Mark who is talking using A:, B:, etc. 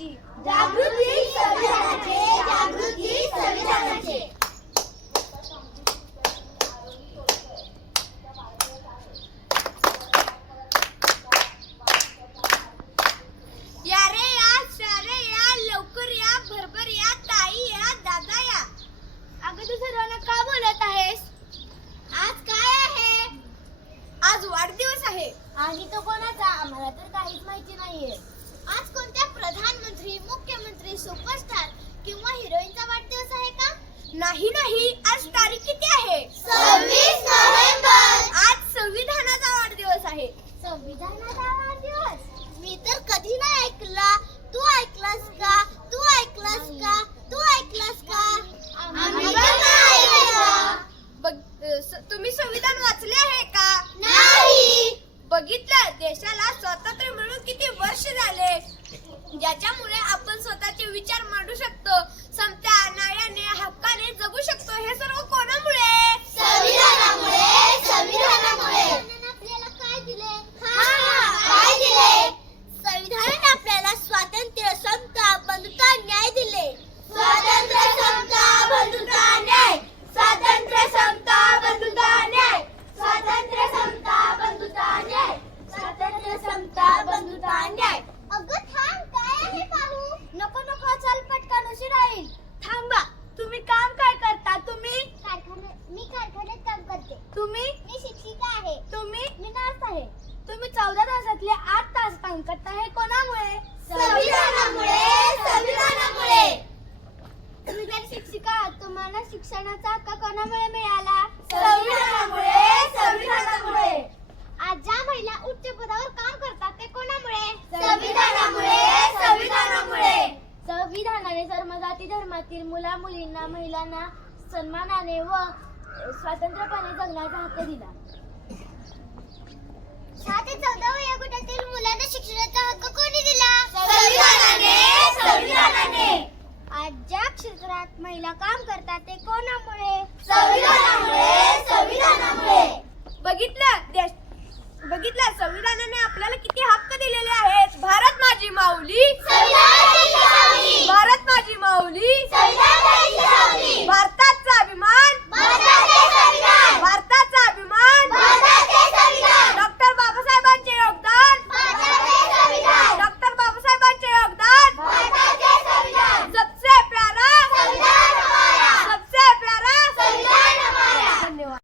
A: संविधानाची
B: जागृती संविधानाचे जागृती संविधानाचे.
A: या रे या सारे या लवकर या भरभर या ताई या दादा या. अगं तू सर्वांना का बोलत आहेस? आज काय आहे? आज वाढदिवस आहे.
B: आणि तो कोणाचा? आम्हाला तर काहीच माहिती नाहीये.
A: मुख्यमंत्री सुपरस्टार किंवा हिरोईनचा वाढदिवस आहे का? नाही नाही. आज तारीख किती आहे?
B: सव्वीस नोव्हेंबर.
A: आज संविधानाचा वाढदिवस आहे.
B: संविधानाचा वाढदिवस? मी तर कधी नाही ऐकला. तू ऐकलास का? तू ऐकलास का? तू ऐकलास का? आम्ही पण नाही ऐकलं.
A: बघ- स- तुम्ही संविधान वाचले आहे का?
B: नाही.
A: बघितलं देशाला स्वातंत्र्य मिळून किती वर्ष झाले? ज्याच्यामुळे आपण स्वतःचे विचार मांडू शकतो. समत्या न्यायाने हक्काने जगू शकतो हे सर्व कोणामुळे
B: संविधानामुळे संविधानामुळे आपल्याला काय दिले काय दिले संविधानाने आपल्याला स्वातंत्र्य समता बंधुता न्याय दिले स्वातंत्र्य समता बंधुता न्याय स्वातंत्र्य समता बंधुता न्याय स्वातंत्र्य समता बंधुता न्याय स्वातंत्र्य समता बंधुता न्याय अगं थांब काय आहे पाहू नको नको चल पटकन उशीर राहील
A: थांबा तुम्ही काम काय करता तुम्ही
B: कारखान्यात मी कारखान्यात काम करते
A: तुम्ही?
B: मी शिक्षिका आहे.
A: तुम्ही?
B: मी नर्स आहे.
A: तुम्ही चौदा तासातले आठ तास काम करता हे कोणामुळे?
B: संविधानामुळे संविधानामुळे.
A: तुम्ही जर शिक्षिका आहात, तुम्हाला शिक्षणाचा हक्क कोणामुळे मिळाला?
B: संविधानामुळे संविधानामुळे.
A: आज ज्या महिला उच्च पदावर काम करतात ते कोणामुळे?
B: संविधानामुळे संविधानामुळे.
A: संविधानाने सर्व जाती धर्मातील मुला मुलींना महिलांना सन्मानाने व स्वातंत्र्यपणे जगण्याचा हक्क दिला.
B: सहा ते चौदा वयोगटातील मुलांना शिक्षणाचा हक्क कोणी दिला? संविधानाने संविधानाने.
A: आज ज्या क्षेत्रात महिला काम करतात ते कोणामुळे?
B: संविधानामुळे.